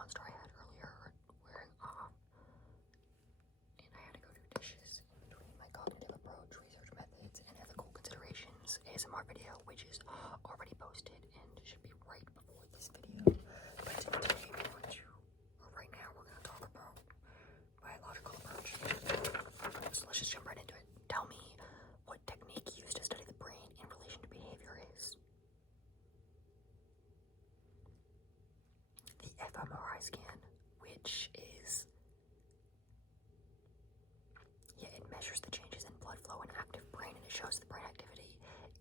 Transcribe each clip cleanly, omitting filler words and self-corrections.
monster I had earlier wearing off, and I had to go do dishes in between my cognitive approach, research methods, and ethical considerations ASMR video, which is already posted and should be right before this video. But today right now we're going to talk about biological approach. So let's just jump right into it. Tell me what technique used to study the brain in relation to behavior is. The fMRI scan, which is, it measures the changes in blood flow in active brain, and it shows the brain activity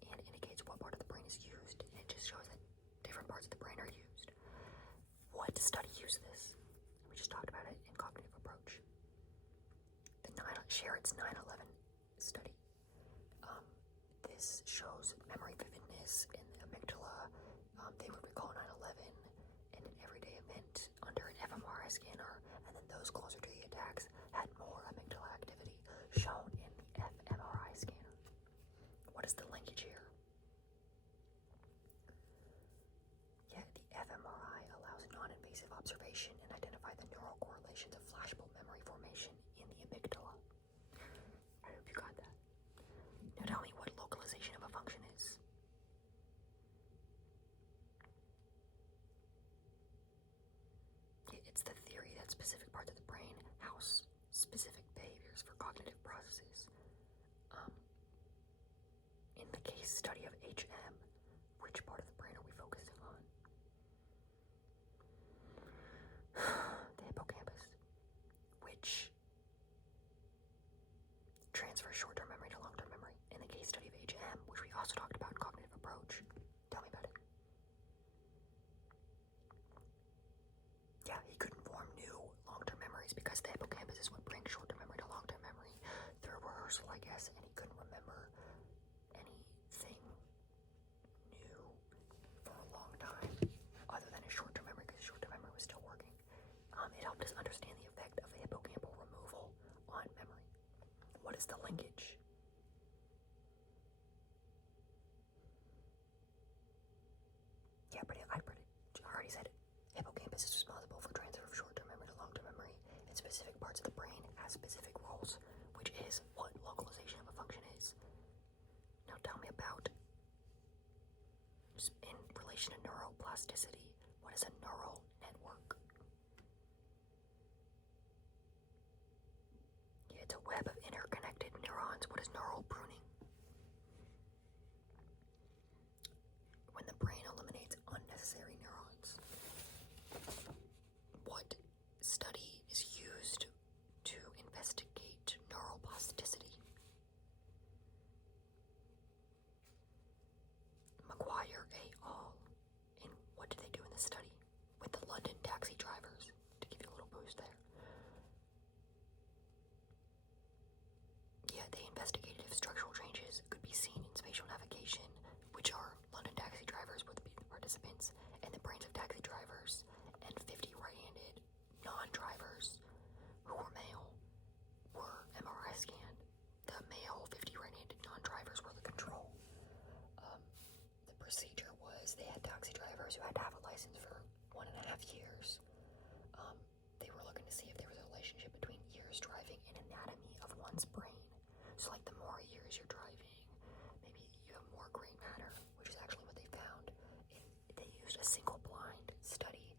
and indicates what part of the brain is used. And it just shows that different parts of the brain are used. What study used this? We just talked about it in cognitive approach. The Sherrod's 9/11 study. This shows memory vividness in the amygdala. They would recall 9/11 and an everyday event under an fMRI scanner, and then those closer to the attacks had more amygdala activity shown in the fMRI scanner. What is the linkage here? The fMRI allows non-invasive observation and identify the neural correlations of flashbulb memory formation in the amygdala. I hope you got that. Now tell me what localization of a function is. It's the theory that specific parts of the brain house specific behaviors for cognitive processes. In the case study of HM, which part of the brain are we focusing on? The hippocampus, which transfers short-term memory to long-term memory. In the case study of HM, which we also talked about in cognitive approach. Tell me about it. He couldn't form new long-term memories because the hippocampus is what brings short-term memory to long-term memory through rehearsal, I guess, and he couldn't remember anything new for a long time other than his short-term memory, because his short-term memory was still working. It helped us understand the effect of a hippocampal removal on memory. What is the linkage? I already said it. Hippocampus is responsible for transfer of short-term memory to long-term memory, and specific parts of the brain have specific roles, which is what localization of a function is. Now tell me about, in relation to neuroplasticity, what is a neural network? It's a web of interconnected neurons. What is neural pruning? When the brain eliminates unnecessary neurons. What study is used to investigate neuroplasticity? McGuire et al. And what did they do in the study with the London taxi drivers? To give you a little boost there. They investigated if structural changes could be seen in spatial navigation, which are London taxi drivers were the participants, and the brains of taxi drivers, and 50 right-handed non-drivers who were male were MRI scanned. The male 50 right-handed non-drivers were the control. The procedure was they had taxi drivers who had to have a license for 1.5 years. They were looking to see if there was a relationship between years driving and anatomy of one's brain. So like the more years you're driving, maybe you have more gray matter, which is actually what they found. They used a single blind study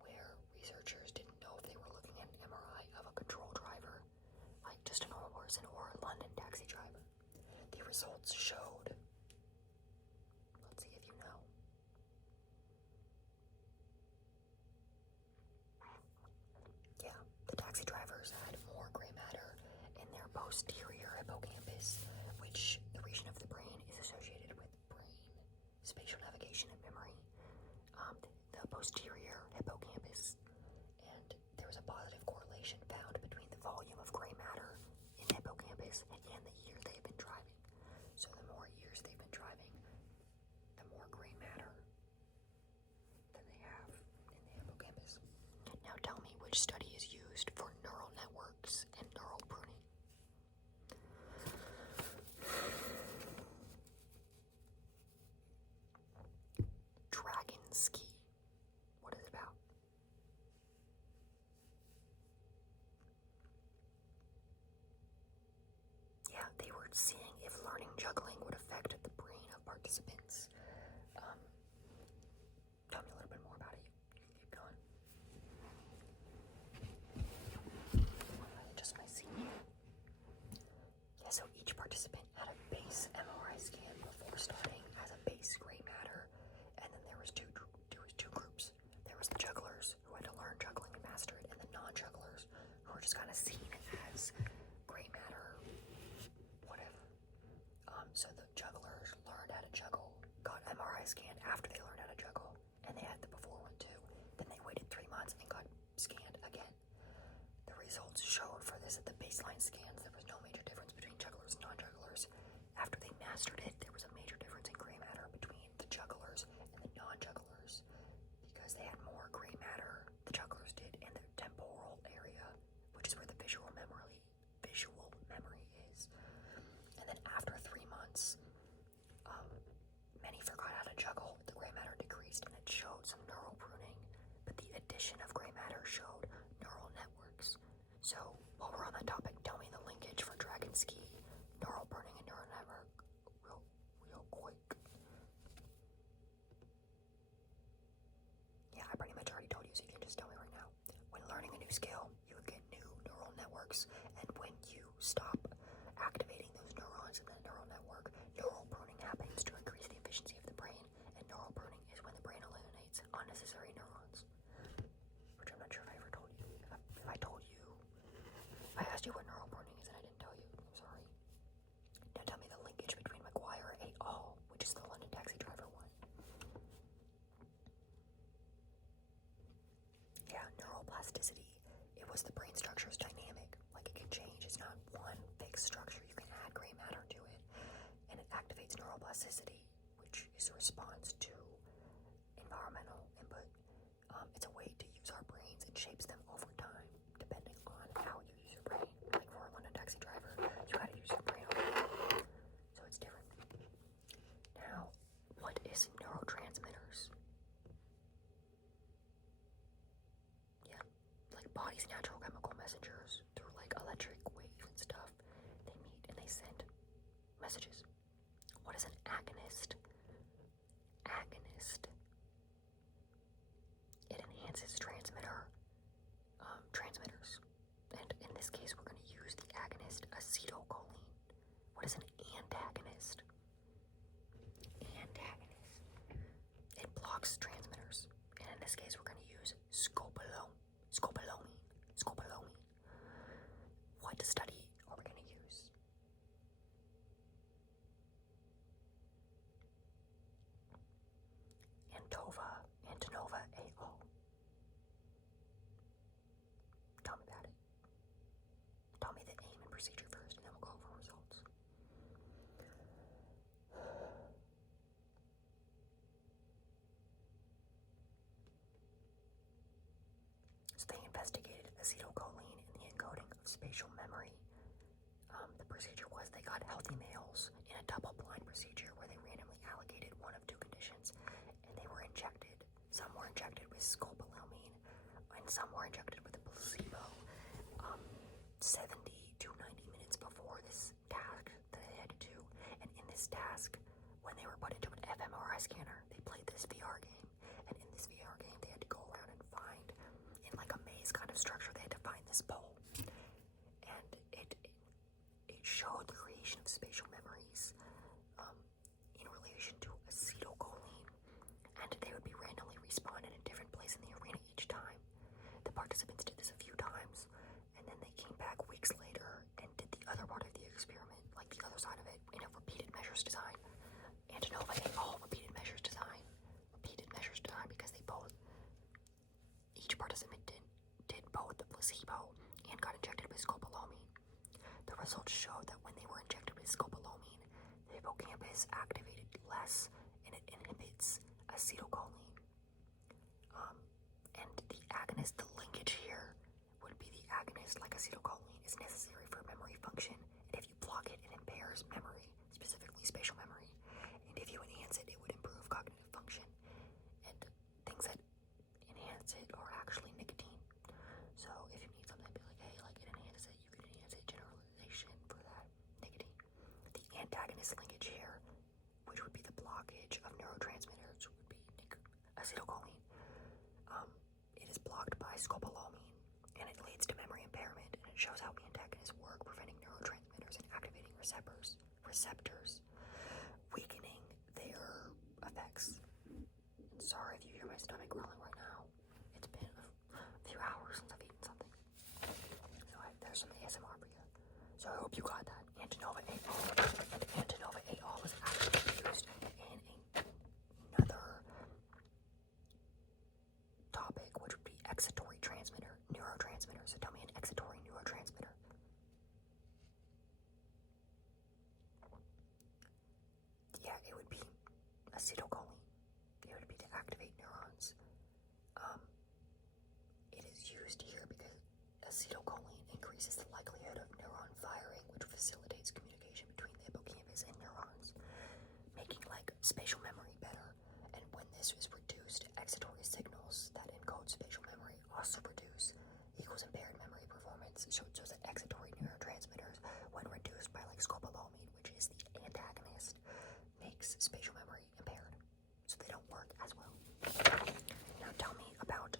where researchers didn't know if they were looking at an MRI of a control driver, like just a normal person, or a London taxi driver. The results showed, let's see if you know. The taxi drivers had more gray matter in their posterior hippocampus, which the region of the brain is associated with brain spatial navigation and memory. The posterior hippocampus, and there was a positive correlation found between the volume of gray matter in hippocampus and the years they've been driving. So the more years they've been driving, the more gray matter than they have in the hippocampus. Now tell me which study is used for neural networks and neural pruning. Dragon ski. What is it about? seeing if learning juggling would affect the brain of participants. Tell me a little bit more about it. You can keep going. Just my scene. Yeah, so each participant had a base MRI scan before starting as a base gray matter, and then there was two groups. There was the jugglers who had to learn juggling and master it, and the non-jugglers who were just kind of seen as gray matter, whatever. So the jugglers learned how to juggle, got MRI scanned after they learned how to juggle, and they had the before one too. Then they waited 3 months and got scanned again. The results showed for this at the baseline scans there was no major difference between jugglers and non-jugglers. After they mastered it, there was a major difference in gray matter between the jugglers and the non-jugglers because they had more gray matter, the jugglers did, in their temporal area, which is where the visual memory is. And then after 3 months, many forgot how to juggle. The gray matter decreased and it showed some neural pruning, but the addition of gray matter showed neural networks. So while we're on that topic, tell me the linkage for dragon ski, neural pruning, and neural network real quick. Yeah, I pretty much already told you, so you can just tell me right now. When learning a new skill, you would get new neural networks, and when you stop activating those neurons in the neural network, neural pruning happens to increase the efficiency of the brain, and neural pruning is when the brain eliminates unnecessary neurons. Which I'm not sure if I ever told you. If I told you, I asked you what neural pruning is and I didn't tell you. I'm sorry. Now tell me the linkage between McGuire et al., which is the London taxi driver one. Yeah, neuroplasticity. It was the brain structure is dynamic. Like it can change. It's not one fixed structure. You can add gray matter to it. And it activates neuroplasticity, which is a response to environmental input. It's a way to use our brains. It shapes them over time, depending on how you use your brain. Like for a London taxi driver, you gotta use your brain over time. So it's different. Now, what is neurotransmitters? Yeah, like body's natural chemical messengers through like electric waves and stuff. They meet and they send messages. What is an agonist? It enhances transmitters. And in this case, we're going to use the agonist acetylcholine. What is an antagonist? It blocks transmitters. And in this case, we're going to use scopolamine. What study are we going to use? Antonova et al. Tell me about it. Tell me the aim and procedure first, and then we'll go over results. So they investigated acetylcholine in the encoding of spatial memory. The procedure was they got healthy males in a double-blind procedure where they randomly allocated one of two conditions, and they were injected. Some were injected with scopolamine, and some were injected with a placebo. 70 to 90 minutes before this task that they had to do, and in this task, when they were put into an fMRI scanner, they played this VR game, and in this VR game, they had to go around and find, in like a maze kind of structure, they had to find this pole, and it showed the creation of spatial memories in relation to acetylcholine, and they would be randomly respawned in a different place in the arena each time. The participants did this a few times, and then they came back weeks later and did the other part of the experiment, like the other side of it, in a repeated measures design. Antonova et al. Repeated measures design because each participant did both the placebo and got injected with scopolamine. The results showed that when they were injected with scopolamine, the hippocampus activated less and it inhibits acetylcholine. And the agonist, the linkage here would be the agonist, like acetylcholine, is necessary for memory function. And if you block it, it impairs memory, specifically spatial memory. And if you enhance it, it would improve cognitive function. And things that enhance it are actually nicotine. So if you need something, be like, hey, like it enhances it, you can enhance it, generalization for that nicotine. this linkage here, which would be the blockage of neurotransmitters, would be acetylcholine. It is blocked by scopolamine, and it leads to memory impairment, and it shows how antagonists work, preventing neurotransmitters and activating receptors, weakening their effects. And sorry if you hear my stomach growling right now. It's been a few hours since I've eaten something. So there's some ASMR for you. So I hope you got that. Antinova AL was actually used in another topic, which would be excitatory neurotransmitter. So tell me an excitatory neurotransmitter. Yeah, it would be acetylcholine. It would be to activate neurons. It is used here because acetylcholine increases the likelihood of neuron firing, which facilitates communication between the hippocampus and neurons, making spatial memory better. And when this is reduced, excitatory signals that encode spatial memory also produce equals impaired memory performance. So that excitatory neurotransmitters, when reduced by scopolamine, which is the antagonist, makes spatial memory impaired. So they don't work as well. Now tell me about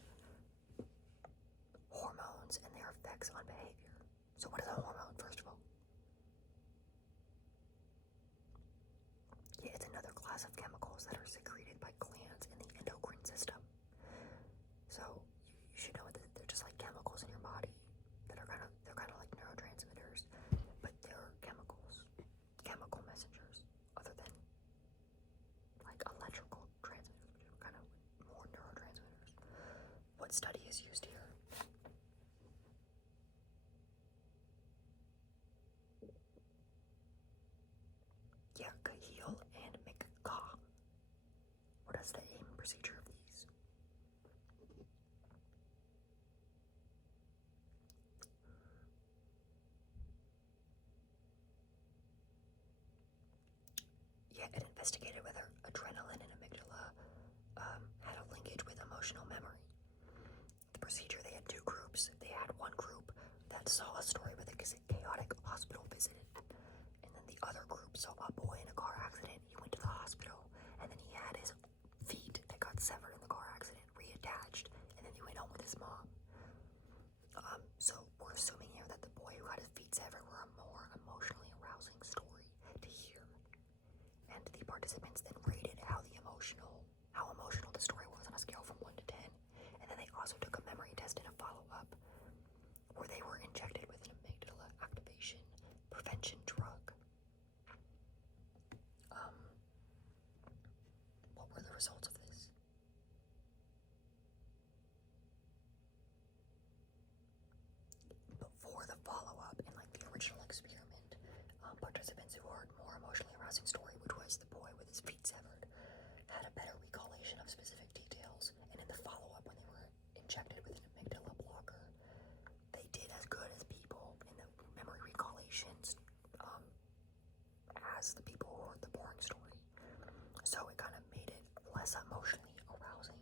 hormones and their effects on behavior. So what is a hormone, first of all? Yeah, it's another class of chemicals that are secreted by glands in the endocrine system. So you should know that they're just like chemicals in your body that are they're kind of like neurotransmitters, but they're chemical messengers, other than electrical transmitters, which are kind of more neurotransmitters. What study is used here? Yeah, Cahill and McCaw. What is the aim and procedure of these? Yeah, it investigated whether adrenaline and amygdala had a linkage with emotional memory. The procedure, they had two groups. They had one group that saw a story with a chaotic hospital visit, and then the other group saw a boy in a car accident. He went to the hospital, and then he had his feet that got severed in the car accident reattached, and then he went home with his mom. So we're assuming here that the boy who had his feet severed were a more emotionally arousing story to hear. And the participants then rated how emotional the story was on a scale from 1 to 10. And then they also took a memory test and a follow-up where they were injected with an amygdala activation prevention drug. What were the results of this? Before the follow-up in the original experiment, participants who heard more emotionally arousing story, which was the boy with his feet severed, had a better recollection of specific details, and in the follow-up when they were injected with an amygdala blocker, they did as good as people in the memory recollections as the people who heard the boring story. So it kind of made it less emotionally arousing.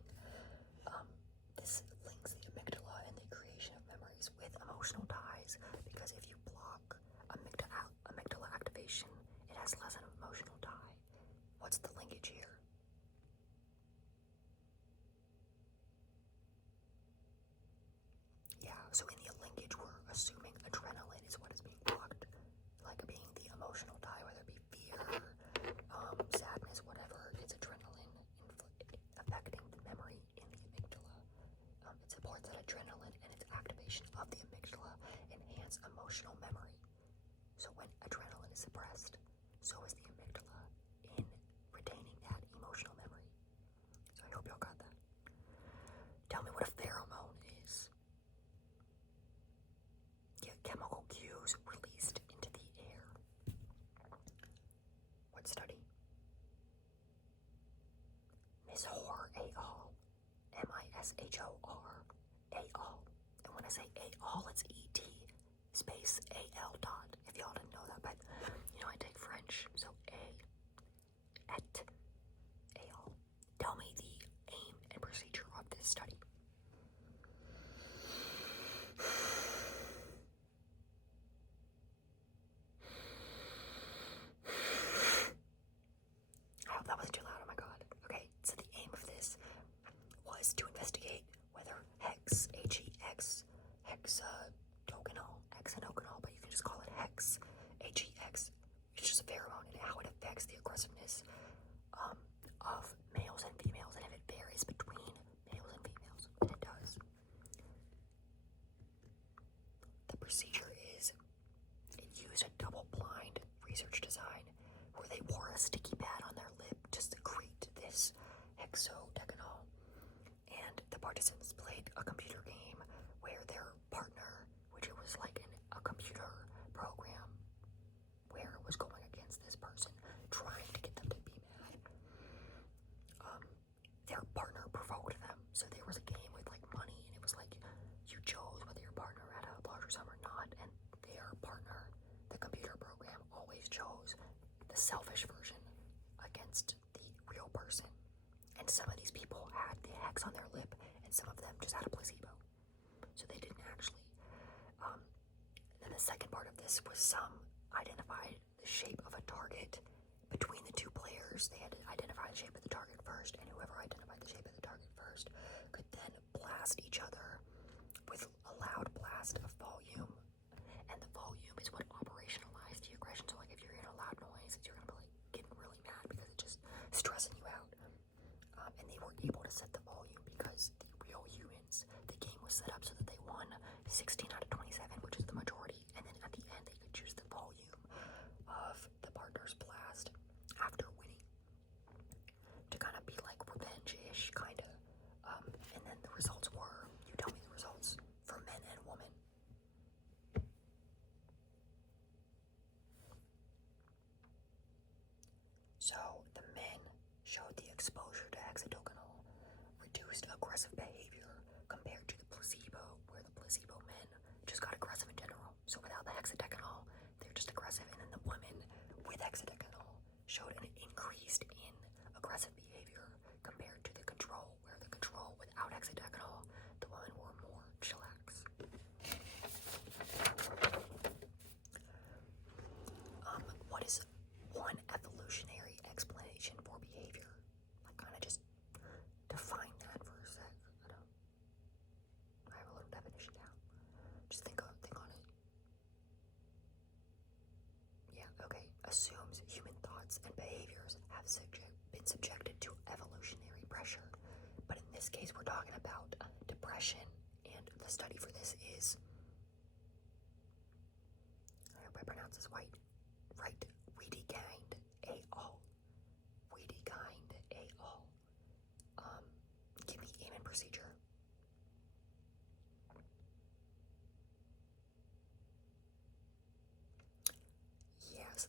This links the amygdala and the creation of memories with emotional ties, because if you block amygdala activation, it has less an emotional tie. What's the linkage here? Yeah, so in the linkage, we're assuming adrenaline is what is being blocked, being the emotional tie, whether it be fear, sadness, whatever. It's adrenaline affecting the memory in the amygdala. It supports that adrenaline and its activation of the amygdala enhance emotional memory. So when adrenaline is suppressed, so is the amygdala in retaining that emotional memory. So I hope y'all got that. Tell me what a pheromone is. Yeah, chemical cues released into the air. What study? Mishor et al. Mishor et al. And when I say et al, it's et space al dot. If y'all didn't know that, but I take French, so et al. Tell me the aim and procedure of this study. aggressiveness of males and females, and if it varies between males and females, and it does. The procedure is, it used a double-blind research design where they wore a sticky pad on their lip to secrete this hexodecanol, and the participants played a computer game where their partner, which it was like a computer program, where it was going against this person, trying to get them to be mad. Their partner provoked them, so there was a game with like money, and it was like you chose whether your partner had a larger sum or not, and their partner, the computer program, always chose the selfish version against the real person. And some of these people had the hex on their lip, and some of them just had a placebo, so they didn't actually. And then the second part of this was some identified the shape of a target between the two players. They had to identify the shape of the target first, and whoever identified the shape of the target first could then blast each other with a loud blast of volume, and the volume is what operationalized the aggression. So like if you're in a loud noise, you're gonna be like getting really mad because it's just stressing you out. And they were able to set the volume because the real humans, the game was set up so that they won 16 out of 27, which is the majority, and then at the end they could choose the volume of the partner's blast after winning to kind of be like revenge-ish, kind of. And then the results were, you tell me the results, for men and women. So the men showed the exposure to hexadecanol reduced aggressive behavior compared to the placebo, where the placebo men just got aggressive in general. So without the hexadecanol, they're just aggressive. And then the women with hexadecanol showed an increase in aggressive behavior compared to the control, where the control without hexadecanol, the women were more chillax. What is one evolutionary explanation for behavior? Like, kind of just define that for a sec. I have a little definition down. Just think on it. Yeah, okay. Assumes human thoughts and behaviors have been subjected to evolutionary pressure. But in this case, we're talking about depression, and the study for this is, I hope I pronounce this right, Wedekind et al. Wedekind et al. Give me aim and procedure. Yeah, so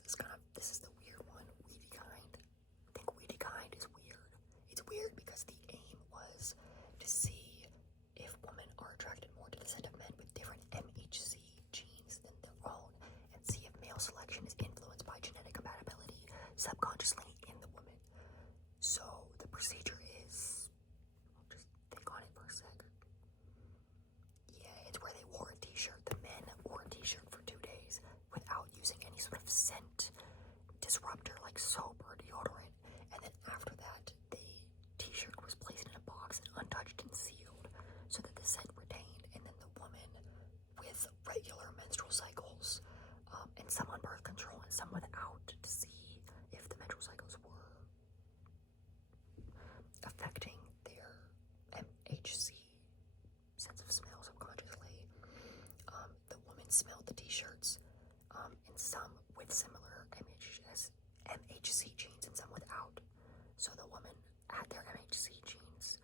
this is the weird one. Wedekind. I think Wedekind is weird. It's weird because the aim was to see if women are attracted more to the scent of men with different MHC genes than their own, and see if male selection is influenced by genetic compatibility subconsciously in the woman. So the procedure is, just think on it for a sec. Yeah, it's where they wore a t-shirt. The men wore a t-shirt for 2 days without using any sort of scent disruptor like soap or deodorant. And then after that, the t-shirt was placed in a box and untouched and sealed so that the scent retained. And then the woman with regular menstrual cycles, and some on birth control and some without, to see if the menstrual cycles were affecting their MHC sense of smell subconsciously. The women smelled the t-shirts, and some with similar MHC genes and some without. So the women had their MHC genes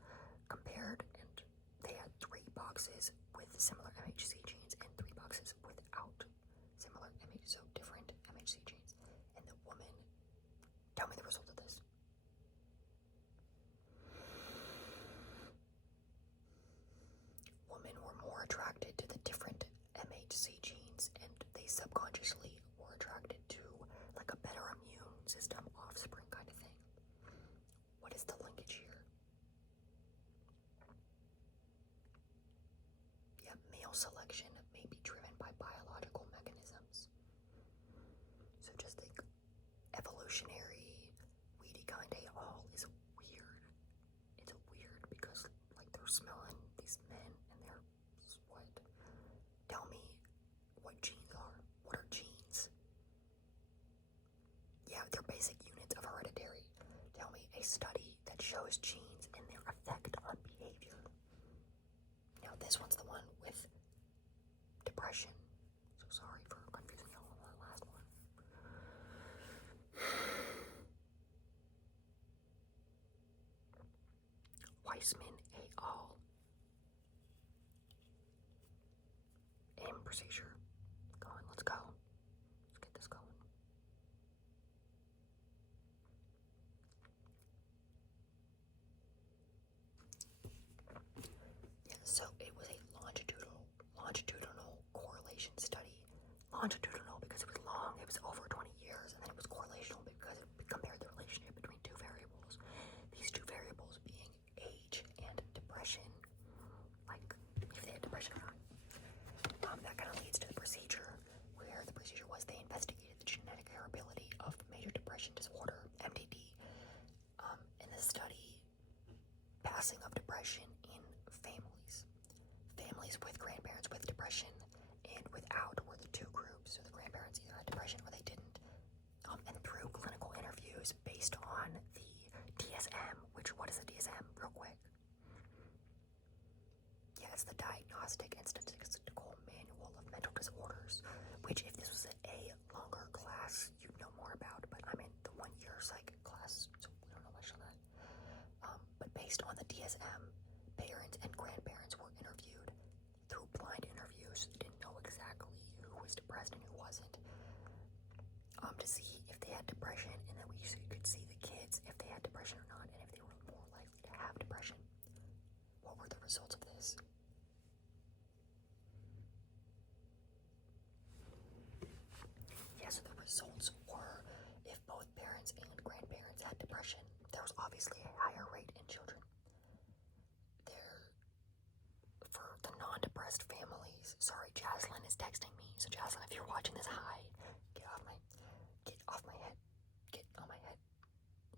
compared, and they had 3 boxes with similar MHC genes and 3 boxes without similar so different MHC genes. And the woman, tell me the result of this. Women were more attracted to the different MHC genes, and they subconsciously were attracted to like a better immune system offspring kind of thing. What is the linkage here? Yeah, male selection may be driven by biological mechanisms. So just think, evolutionary, Wedekind et al. Is weird. It's weird because like they're smelling these men and their sweat. Tell me what genes are. What are genes? a study that shows genes and their effect on behavior. Now this one's the one with depression. So sorry for confusing you all on that last one. Weissman et al. M procedure. Going, let's go. Let's get this going. Yeah, so it was a longitudinal correlation study. Longitudinal because it was long, it was over 20 years, and then it was correlational because it compared the relationship between two variables. These two variables being age and depression, like if they had depression or not. That kind of leads to the procedure, where the procedure was they investigated the genetic heritability of major depression disorder, MDD, in the study passing of depression in families. Families with grandparents with depression and without were the two groups. So the grandparents either had depression or they didn't. And through clinical interviews based on the DSM, what is the DSM, real quick? Yeah, it's the Diagnostic and Statistical Manual of Mental Disorders, which if this was a longer class, you'd know more about, but I'm in the 1 year psych class, so we don't know much on that. But based on the DSM, parents and grandparents were interviewed through blind interviews, didn't know exactly who was depressed and who wasn't, to see if they had depression, and then you could see the kids if they had depression or not, and if they were more likely to have depression. What were the results of this? Yeah, so the results were if both parents and grandparents had depression, there was obviously a higher rate in children. For the non-depressed families, sorry, Jaslyn is texting me, so Jaslyn, if you're watching this, hi, get on my head.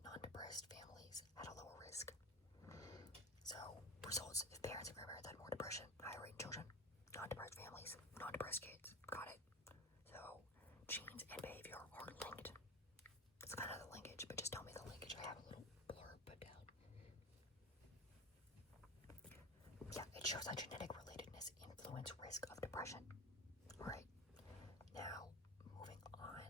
Non-depressed families had a lower risk. So, results, if parents and grandparents had more depression, higher rate in children, non-depressed families, non-depressed kids, got it. So, genes and behavior are linked. It's kind of the linkage, but just tell me the linkage. I have a little blurb put down. Yeah, it shows how genetic relatedness influence risk of depression. Alright, now, moving on.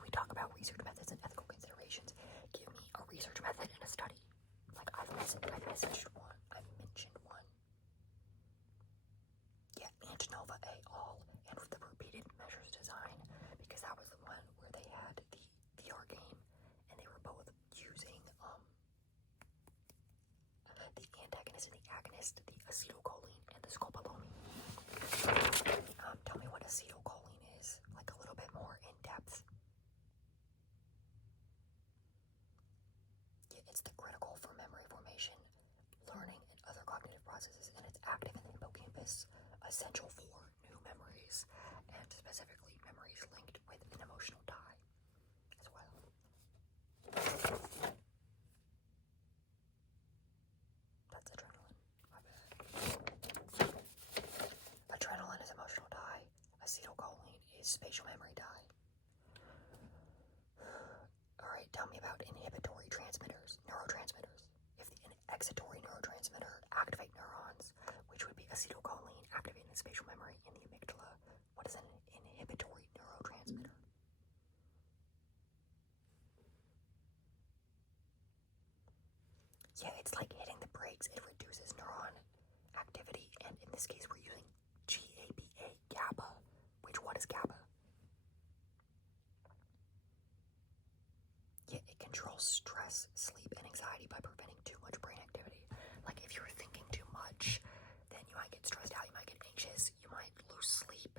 We talk about research methods and ethical considerations. Give me a research method and a study. Like I've mentioned one. Yeah, Antonova et al. And with the repeated measures design, because that was the one where they had the VR game, and they were both using the antagonist and the agonist, the acetylcholine and the scopolamine. Tell me what acetylcholine is, like a little bit more in depth. Yeah, it's the critical for memory formation, learning, and other cognitive processes, and it's active in the hippocampus, essential for new memories, and specifically memories linked with an emotional tie as well. That's adrenaline. My bad. Adrenaline is emotional tie. Acetylcholine is spatial memory tie. Alright, tell me about inhibitory transmitters, neurotransmitters. If the excitatory neurotransmitter activate neurons, which would be acetylcholine activating spatial memory in the amygdala, what is an inhibitory neurotransmitter? Yeah, it's like hitting the brakes. It reduces neuron activity, and in this case we're using GABA, which what is GABA? Yeah, it controls stress, sleep, and anxiety by preventing too much brain activity. Like if you're thinking too much, then you might get stressed out, you might get anxious, you might lose sleep.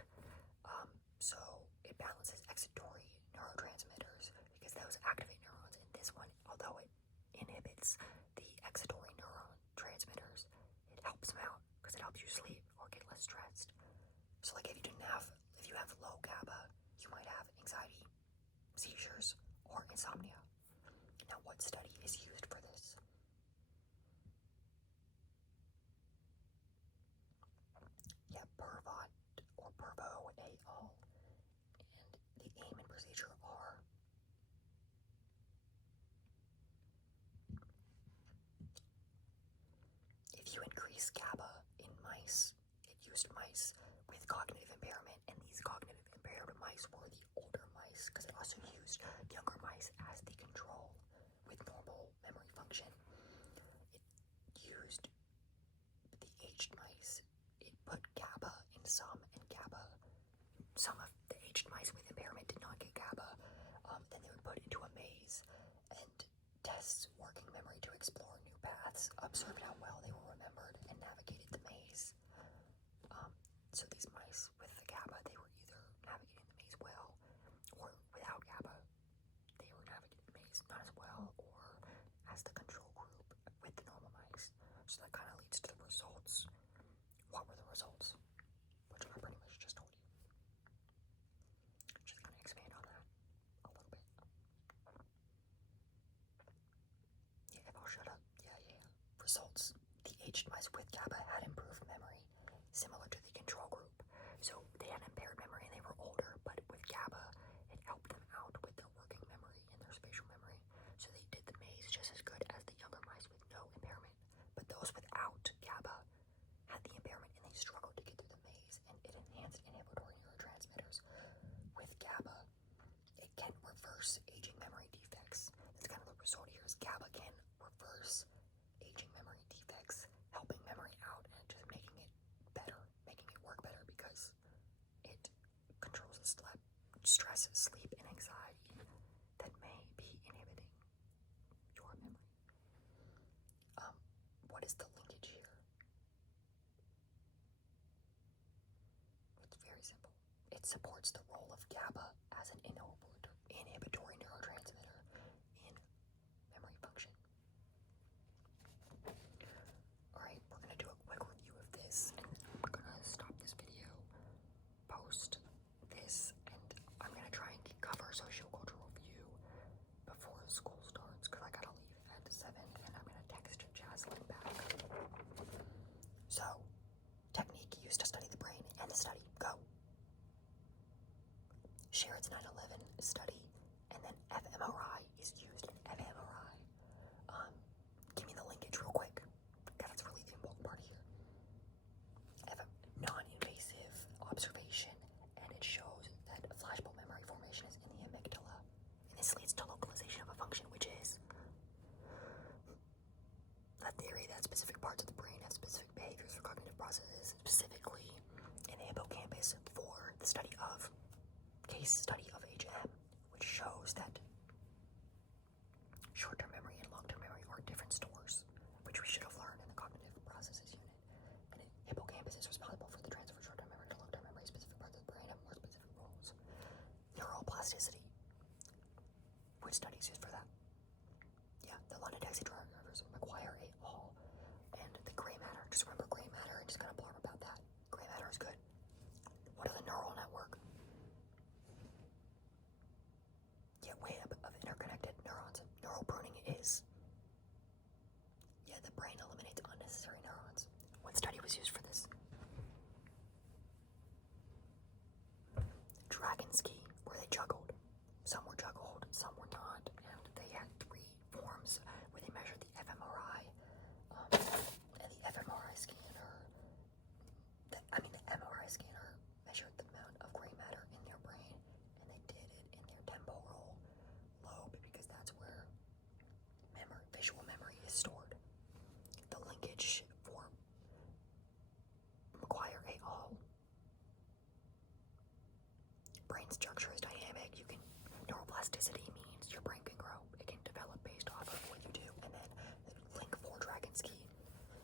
So it balances excitatory neurotransmitters because those activate neurons, and this one, although it inhibits the excitatory neurotransmitters, it helps them out because it helps you sleep or get less stressed. So like if you have low GABA, you might have anxiety, seizures, or insomnia. Now what study is used for this? Yeah, Pervo et al. And the aim and procedure are you increase GABA in mice, it used mice with cognitive impairment, and these cognitive impaired mice were the older mice, because it also used younger mice as the control with normal memory function. It used the aged mice. It put GABA in some, and some of the aged mice with impairment did not get GABA. Then they would put into a maze and test working memory to explore new paths, observed how well they were remembered, and navigated the maze. So these mice with the GABA, they were either navigating the maze well, or without GABA, they were navigating the maze not as well, or as the control group with the normal mice. So that kind of leads to the results. What were the results? Which I pretty much just told you. Just kind of expand on that a little bit. Yeah, if I'll shut up. Yeah. Results. The aged mice with GABA had improved memory, similar to the control group. So they had impaired memory and they were older, but with GABA, it helped them out with their working memory and their spatial memory. So they did the maze just as good as the younger mice with no impairment. But those without GABA had the impairment and they struggled to get through the maze, and it enhanced inhibitory neurotransmitters. With GABA, it can reverse aging memory defects. That's kind of the result here is GABA can reverse aging memory defects, helping memory out and just making it better, making it work better because it controls the stress, sleep, and anxiety that may be inhibiting your memory. What is the linkage here? It's very simple. It supports the role of GABA as an inhibitory neurotransmitter in memory function. Alright, we're going to do a quick review of this, and we're going to stop this video, post this, and I'm going to try and cover sociocultural view before school starts, because I got to leave at 7, and I'm going to text Jaslyn back. So, technique used to study the brain and the study. Go. Shared's 9/11 study, and then fMRI is used in fMRI. Give me the linkage real quick, because that's really the important part here. Non-invasive observation, and it shows that flashbulb memory formation is in the amygdala, and this leads to localization of a function, which is a theory that specific parts of the brain have specific behaviors for cognitive processes, specifically in the hippocampus for the study of case study of HM, which shows that short-term memory and long-term memory are different stores, which we should have learned in the cognitive processes unit. And hippocampus is responsible for the transfer of short-term memory to long-term memory. Specific parts of the brain have more specific roles. Neuroplasticity. Which studies used for that? Yeah, the London taxi drivers require a all, and the gray matter. Just remember gray matter and just kind of blurb about that. Gray matter is good. What is a neural network? Yeah, web of interconnected neurons. Neural pruning is, yeah, the brain eliminates unnecessary neurons. What study was used for this? Dragon ski, where they juggled. Some were juggled, some were not, and they had 3 forms where they measured the fMRI, and the fMRI scanner, the MRI scanner measured the amount of gray matter in their brain, and they did it in their temporal lobe, because that's where visual memory is stored. The linkage for McGuire et al. Brain structure is dynamic. Neuroplasticity means your brain can grow. It can develop based off of what you do. And then the link for dragon ski,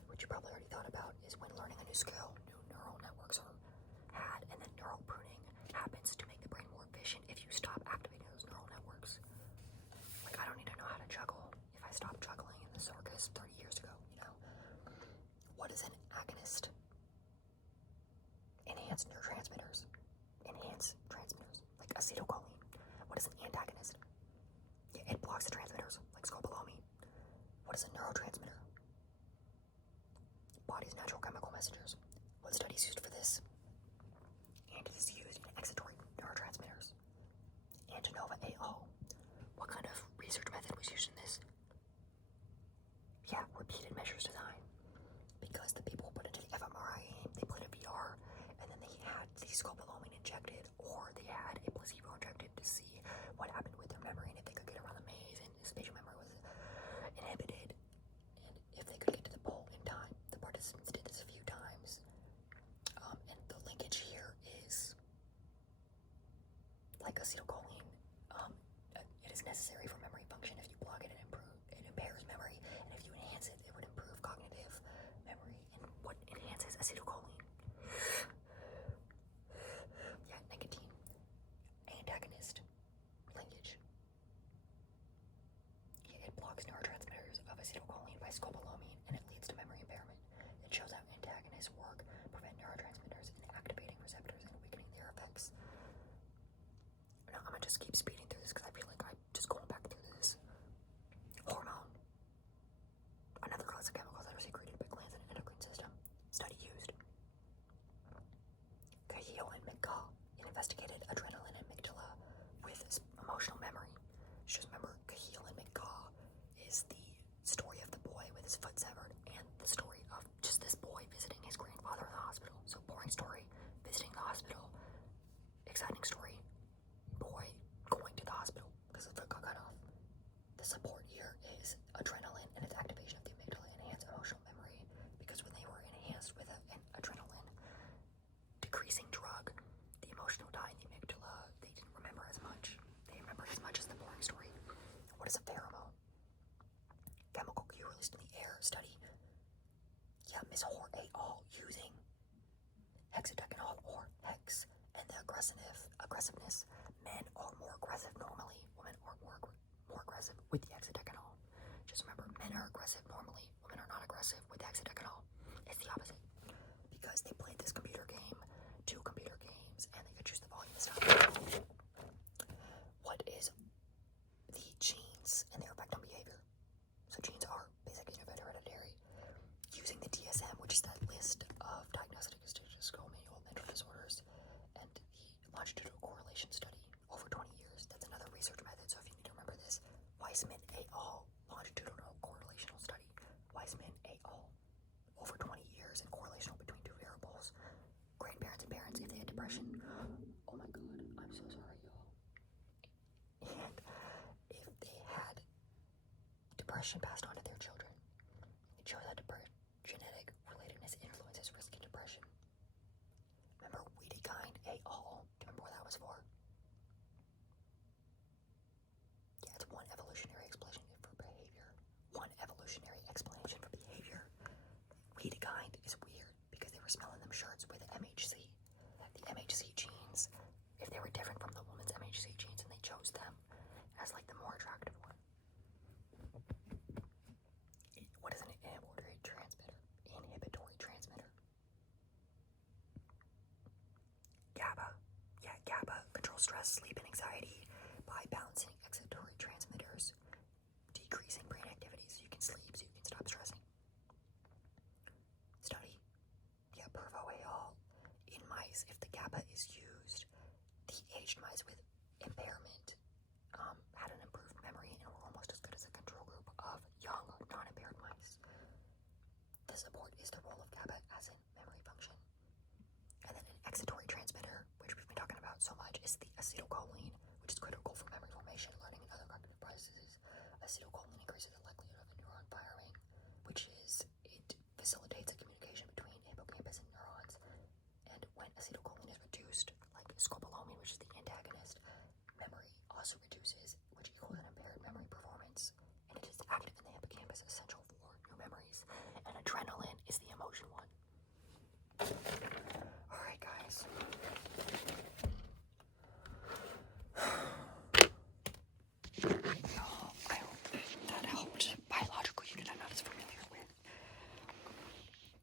which you probably already thought about, is when learning a new skill, new neural networks are had, and then neural pruning happens to make the brain more efficient if you stop activating those neural networks. Like, I don't need to know how to juggle if I stopped juggling in the circus 30 years ago, you know? What is an agonist? Enhance neurotransmitters. Enhance transmitters, like acetylcholine. What is an antagonist? Yeah, it blocks the transmitters, like scopolamine. What is a neurotransmitter? Body's natural chemical messengers. What studies used for this? And it is used in excitatory neurotransmitters. Antonova et al. What kind of research method was used in this? Yeah, repeated measures design. Because scopolamine injected, or they had a placebo injected to see what happened with their memory and if they could get around the maze and spatial memory was inhibited, and if they could get to the pole in time. The participants did this a few times, and the linkage here is like acetylcholine. It is necessary for memory function. If you block it, it impairs memory, and if you enhance it, it would improve cognitive memory. And what enhances acetylcholine? Yeah, nicotine antagonist linkage. Yeah, it blocks neurotransmitters of acetylcholine by scopolamine, and it leads to memory impairment. It shows how antagonists work, prevent neurotransmitters in activating receptors and weakening their effects. Now, I'm gonna just keep speeding through this because I feel like I'm just going back through this. Hormone. Another class of chemicals that are secreted by glands in the endocrine system. Study used. Cahill and McGaw investigated adrenaline and amygdala with emotional memory. Just remember, Cahill and McGaw is the story of the boy with his foot severed and the story of just this boy visiting his grandfather in the hospital. So boring story, visiting the hospital. Exciting story, boy going to the hospital because the foot got cut off. The support here is adrenaline and its activation of the amygdala enhance emotional memory, because when they were enhanced with an adrenaline decreasing drug, the emotional die in the amygdala, they didn't remember as much. They remembered as much as the boring story. What is a pheromone? Chemical cue released in the air. Study. Yeah, Ms. Hoare et al. Using hexadecanol or hex and the aggressiveness. Men are more aggressive normally. Women are more aggressive with the hexadecanol. Just remember, men are aggressive normally. Women are not aggressive with the hexadecanol. It's the opposite. Because they played this computer game, 2 computer games, and they could choose the volume and stuff. What is the genes and their effect on behavior? So genes are basically hereditary. Using the DSM, which is that list of diagnostic and statistical manual mental disorders, and the longitudinal correlation study over 20 years. That's another research method, so if you need to remember this, Weissman et al. Longitudinal correlational study. Weissman et al. Over 20 years and correlational between 2 variables. Grandparents and parents, if they had depression. Oh my god, I'm so sorry, y'all. And if they had depression passed on to their children, it shows that genetic relatedness influences risk in depression. Remember Wiedekind et al. Do you remember what that was for? Yeah, it's one evolutionary explanation for behavior. Wiedekind is weird because they were smelling them shirts with MHC. The MHC genes, if they were different from the woman's MHC genes, and they chose them as like the more attractive one. What is an inhibitory transmitter? Inhibitory transmitter. GABA. Yeah, GABA controls stress, sleep, and anxiety by balancing excitatory transmitters, decreasing brain activity so you can sleep, so you can stop stressing. Study. Yeah, Pervo et al. In mice, if the GABA is used, the aged mice with impairment had an improved memory and were almost as good as a control group of young, non-impaired mice. The support is the role of GABA as in memory function. And then an excitatory transmitter, which we've been talking about so much, is the acetylcholine, which is critical for memory formation, learning, and other cognitive processes. Acetylcholine increases the likelihood of a neuron firing, which is, it facilitates a communication between hippocampus and neurons. And when acetylcholine is reduced, like scopolamine, which is the antagonist, memory also reduces, which equals an impaired memory performance. And it is active in the hippocampus, essential for new memories. And adrenaline is the emotion one. Alright, guys. I hope that helped. Biological unit I'm not as familiar with.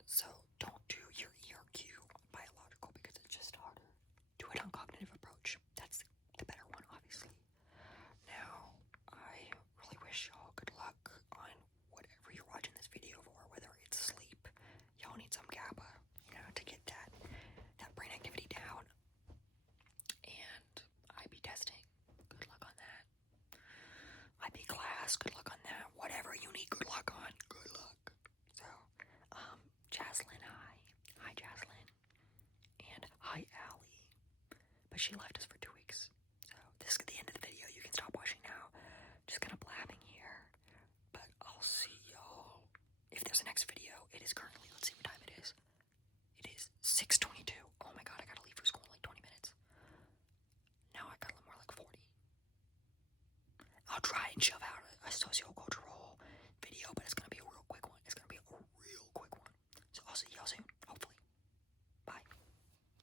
So don't do your ERQ biological because it's just harder. Do it on cognitive approach. That's the better one, obviously. Now, I really wish y'all good luck on whatever you're watching this video for, whether it's sleep. Y'all need some GABA, to get that brain activity down. And IB testing. Good luck on that. IB class, good luck on that. Whatever you need good luck on, good luck. So, Jaslyn, hi. Hi, Jaslyn. And hi, Allie. but she left us for 2 weeks. So this is the end of the video. You can stop watching now. Just kind of blabbing here. But I'll see y'all if there's a next video. It is currently, let's see what time it is. It is 6:22. Oh my god, I gotta leave for school in like 20 minutes. Now I got a little more like 40. I'll try and shove out